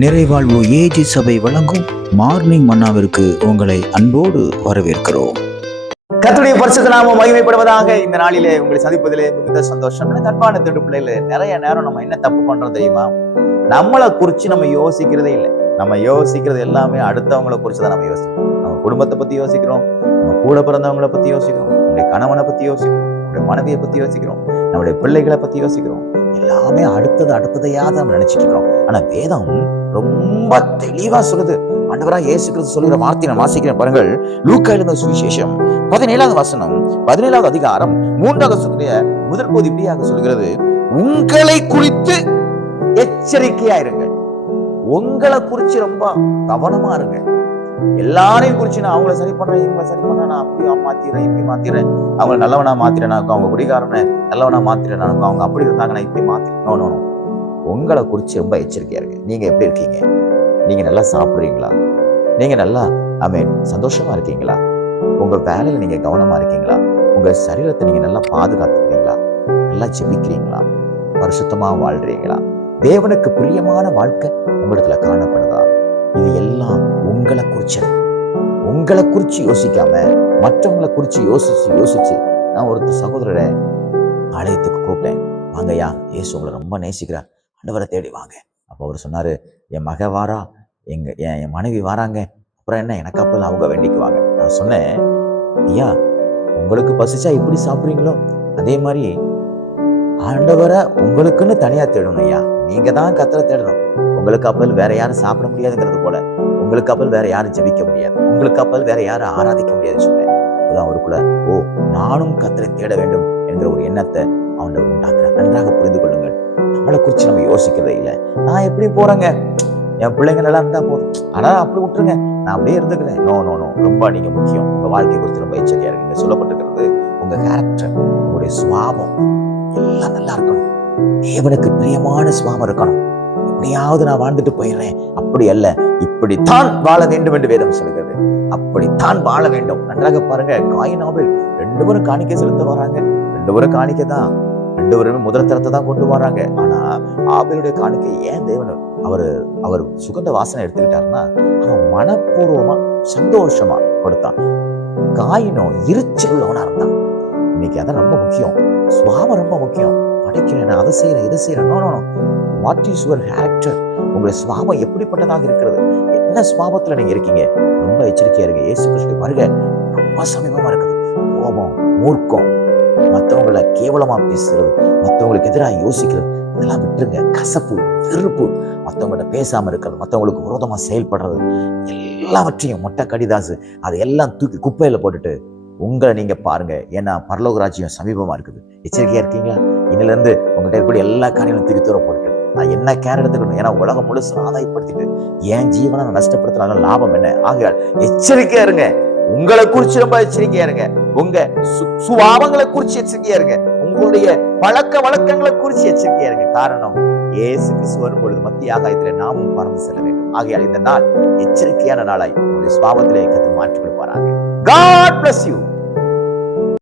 நிறைவாழ்வு AG சபை வழங்கும் morning மன்னாவிற்கு உங்களை அன்போடு வரவேற்கிறோம். கர்த்தருடைய பரிசுத்த நாமம் மகிமைப்படுவதாக. இந்த நாளிலே உங்களை சந்திப்பதிலே மிகுந்த சந்தோஷம். அன்பான தேடு பிள்ளைகளே, நிறைய நேரம் நம்ம என்ன தப்பு பண்றோம் தெரியுமா? நம்மளை குறிச்சு நம்ம யோசிக்கிறதே இல்லை. நம்ம யோசிக்கிறது எல்லாமே அடுத்தவங்களை குறிச்சு தான் நம்ம யோசிக்கிறோம். நம்ம குடும்பத்தை பத்தி யோசிக்கிறோம், நம்ம கூட பிறந்தவங்களை பத்தி யோசிக்கிறோம், நம்முடைய கணவனை பத்தி யோசிக்கிறோம், நம்முடைய மனைவியை பத்தி யோசிக்கிறோம், நம்முடைய பிள்ளைகளை பத்தி யோசிக்கிறோம். எல்லாமே அடுத்ததையா தான் நம்ம நினைச்சிட்டு இருக்கிறோம். ஆனா வேதம் ரொம்ப தெளிவா சொல்லுது. ஆண்டவராகிய இயேசு கிறிஸ்து சொல்லுகிற வார்த்தையை நான் வாசிக்கிறேன் பாருங்கள். லூக்கா எழுதின சுவிசேஷம் 17வது வசனம், 17வது அதிகாரம் 3வது வசனத்துடைய முதல் பகுதி இப்படியாக சொல்கிறது: உங்களை குறித்து எச்சரிக்கையா இருங்கள். உங்களை குறிச்சு ரொம்ப கவனமா இருங்க. எல்லாரையும் குறிச்சு நான் அவங்கள சரி பண்றேன், இவங்களை சரி பண்றேன், நான் அப்படியே மாத்திடுறேன், இப்படி மாத்திடுறேன், அவங்க நல்லவனா மாத்திரேன், அவங்க குடிகாரனை நல்லவனா மாத்திரேன், அவங்க அப்படி இருந்தாங்க, நான் இப்படி மாத்திரேன். உங்களை குறிச்சு ரொம்ப எச்சரிக்கையா இருக்கு. நீங்க எப்படி இருக்கீங்க? நீங்க நல்லா சாப்பிடுறீங்களா? நீங்க நல்லா சந்தோஷமா இருக்கீங்களா? உங்க வேலையில நீங்க கவனமா இருக்கீங்களா? உங்க சரீரத்தை நீங்க நல்லா பாதுகாத்துக்கிறீங்களா? நல்லா ஜெபிக்கிறீங்களா? பரிசுத்தமா வாழ்றீங்களா? தேவனுக்கு பிரியமான வாழ்க்கை உங்களிடத்துல காணப்படுதா? இது எல்லாம் உங்களை குறிச்சது. உங்களை குறிச்சு யோசிக்காம மற்றவங்களை குறிச்சு யோசிச்சு நான் ஒருத்தர் சகோதரரை ஆலயத்துக்கு கூப்பிட்டேன். வாங்கய்யா, இயேசு உங்களை ரொம்ப நேசிக்கிறார், ஆண்டவரை தேடி வாங்க. அப்போ அவர் சொன்னாரு, என் மக வாரா, என் மனைவி வாராங்க, அப்புறம் என்ன, எனக்கு அப்போ அவங்க வேண்டிக்குவாங்க. நான் சொன்னேன், ஐயா, உங்களுக்கு பசிச்சா எப்படி சாப்பிட்றீங்களோ அதே மாதிரி ஆண்டவரை உங்களுக்குன்னு தனியா தேடணும் ஐயா. நீங்க தான் கர்த்தரை தேடணும். உங்களுக்கு அப்பல் வேற யாரும் சாப்பிட முடியாதுங்கிறது போல உங்களுக்கு அப்பல் வேற யாரும் ஜெபிக்க முடியாது, உங்களுக்கு அப்பல் வேற யாரும் ஆராதிக்க முடியாதுன்னு சொன்னேன். அப்பதான் அவருக்குள்ள நானும் கர்த்தரை தேட வேண்டும் என்கிற ஒரு எண்ணத்தை ஆண்டவர் உண்டாக்குறார். நன்றாக புரிந்து கொள்ளுங்கள். நம்மளை குறிச்சு நம்ம யோசிக்கிறதே இல்லை. நான் எப்படி போறேங்க, என் பிள்ளைங்க நல்லா இருந்தா போதும், ஆனா அப்படி விட்டுருங்க, நான் அப்படியே இருந்துக்கிறேன். நோ, ரொம்ப நீங்க முக்கியம். உங்க வாழ்க்கை குறித்து ரொம்ப எச்சரிக்கையா இருக்கு. சொல்லப்பட்டிருக்கிறது, உங்க கேரக்டர், உங்களுடைய சுபாவம் எல்லாம் நல்லா இருக்கணும். தேவனுக்கு பிரியமான சுபாவம் இருக்கணும். எப்படியாவது நான் வாழ்ந்துட்டு போயிடுறேன், அப்படி அல்ல, இப்படித்தான் வாழ வேண்டும் என்று வேதம் சொல்கிறது. அப்படித்தான் வாழ வேண்டும். நன்றாக பாருங்க, காயின் ஆபேல் 2 பேரும் காணிக்கை செலுத்த வராங்க. 2 பேரும் காணிக்கை தான், 2 பேருமே முதல் தரத்தை தான் கொண்டு வராங்க. ஆனா ஆபேலுடைய காணிக்கை ஏன் தேவன் அவர் சுகந்த வாசனை எடுத்துக்கிட்டாருன்னா, அவன் மனப்பூர்வமா சந்தோஷமா கொடுத்தான். காயினோ எரிச்சல் உள்ளவனா இருந்தான். இன்னைக்கு அதான் ரொம்ப முக்கியம். சுபாவம் ரொம்ப முக்கியம். அடைக்கிறேன், அதை செய்யறேன், இதை செய்யறேன். What is your character? உங்களுடைய சுபாவம் எப்படிப்பட்டதாக இருக்கிறது? என்ன சுபாவத்துல நீங்க இருக்கீங்க? ரொம்ப எச்சரிக்கையா இருக்கு. இயேசு கிறிஸ்து வருக ரொம்ப சமீபமா இருக்குது. கோபம், மூர்க்கம், மற்றவங்களை கேவலமா பேசுறது, மற்றவங்களுக்கு எதிராக யோசிக்கிறது, இதெல்லாம் விட்டுருங்க. கசப்பு, வெறுப்பு, மற்றவங்கள்ட்ட பேசாம இருக்கிறது, மற்றவங்களுக்கு விரோதமா செயல்படுறது, எல்லாவற்றையும் மொட்டை கடிதாசு அதையெல்லாம் தூக்கி குப்பையில போட்டுட்டு உங்களை நீங்க பாருங்க. ஏன்னா பரலோக ராஜ்யம் சமீபமா இருக்குது. எச்சரிக்கையா இருக்கீங்களா? இன்னில இருந்து உங்கள்கிட்ட இருக்கக்கூடிய எல்லா காரியங்களும் தூக்கி தூர போட்டுட்டு நான் என்ன கேர் எடுத்துக்கணும்? ஏன்னா உலகம் முழுசு ஆதாயப்படுத்திட்டு என் ஜீவனை நான் நஷ்டப்படுத்தினாலும் லாபம் என்ன? ஆகையால் எச்சரிக்கையா இருங்க. உங்களை குறிச்சு ரொம்ப எச்சரிக்கையா இருங்க. உங்க சுபாவங்களை குறிச்சு எச்சரிக்கையா இருங்க. உங்களுடைய பழக்க வழக்கங்களை குறிச்சு எச்சரிக்கையா இருங்க. காரணம், இயேசு கிறிஸ்து வரும்பொழுது மத்திய ஆகாயத்திலே நாமும் பறந்து செல்ல வேண்டும். ஆகையால் இந்த நாள் எச்சரிக்கையான நாளாய் உங்களுடைய சுபாவத்திலே கத்து மாற்றி கொடுப்பாராங்க. God bless you.